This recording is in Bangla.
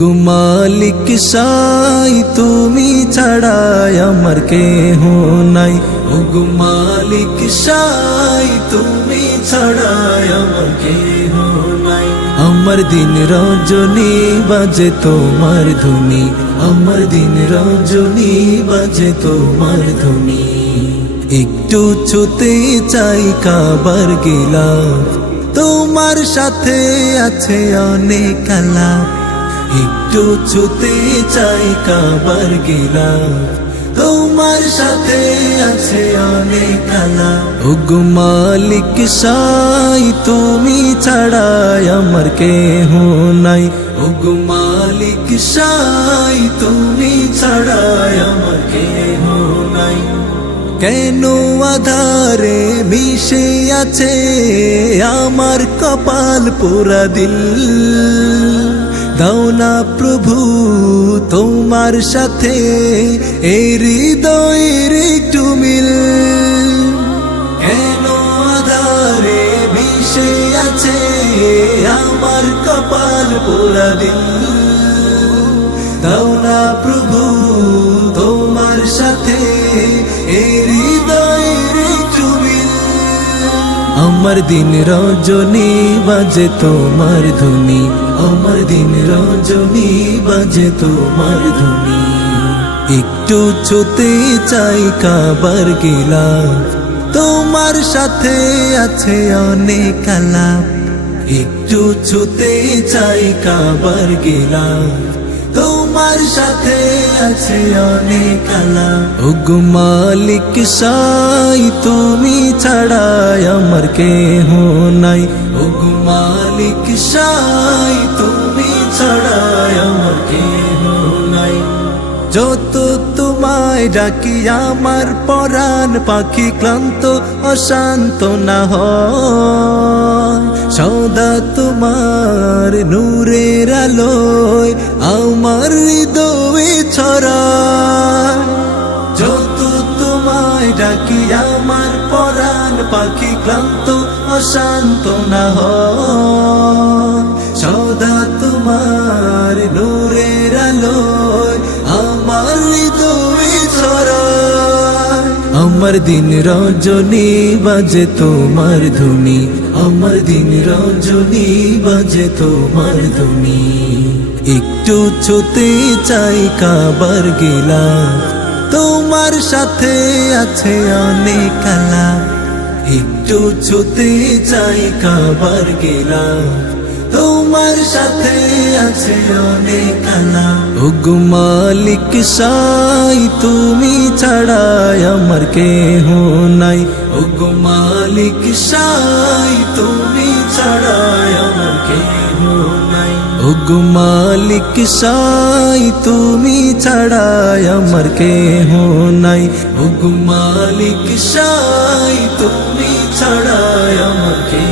মালিক সাই তুমি ছাড়া আমার কেহ নাই। ওগো মালিক সাই তুমি ছাড়া আমার কেহ নাই। আমার দিন রজনী বাজে তোমার ধুনি, আমার দিন রজনী বাজে তোমার ধুনি। একটু ছুতে চাই কাবার গিলাফ, তোমার সাথে আছে অনেক আলাপ। একটু ছুতে চাই কাবার গিলাফ, তোমার সাথে আছে অনেক আলাপ। ওগো মালিক সাই তুমি ছাড়া আমার কেহ নাই। ওগো মালিক সাই তুমি ছাড়া আমার কেহ নাই। কেন আধারে মিশে আছে আমার কপাল পোড়া দিল, দাও না প্রভু তোমার সাথে এই হৃদয়ের একটু মিল। কেন আধারে মিশে আছে আমার কপাল পোড়া দিল, দাও না প্রভু তোমার সাথে এই হৃদয়ের একটু মিল। আমার দিন রজনী বাজে তোমার ধুনি, আমার দিন রজনী বাজে তোমার ধুনি। একটু ছুতে চাই কাবার গিলাফ, তোমার সাথে আছে অনেক আলাপ। একটু ছুতে চাই কাবার গিলাফ, তোমার সাথে আছে অনেক আলাপ। ওগো মালিক সাই তুমি ছাড়া আমার কেহ নাই। ওগো মালিক সাই তুমি ছাড়া আমার কেহ নাই। যত তোমায় ডাকি আমার পরাণ পাখি ক্লান্ত অশান্ত না হয়, সদা তোমার নূরের আলোয় আমার হৃদয়ে ছড়ায়। যত তোমায় ডাকি আমার পরাণ পাখি ক্লান্ত অশান্ত না হয়, সদা তোমার নূরের আলোয় আমার হৃদয়ে ছড়ায়। আমার দিন রজনী বাজে তোমার ধুনি, আমার দিন রজনী বাজে তোমার ধুনি। একটু ছুতে চাই কাবার গিলাফ, তোমার সাথে আছে অনেক আলাপ। একটু ছুতে চাই কাবার গিলাফ, তোমার সাথে আছে অনেক আলাপ। ওগো মালিক সাই তুমি ছাড়া আমার কেহ নাই। ওগো মালিক সাই তুমি ছাড়া আমার কেহ নাই। ওগো মালিক সাই তুমি ছাড়া আমার কেহ নাই। ওগো মালিক সাই তুমি ছাড়া আমার কেহ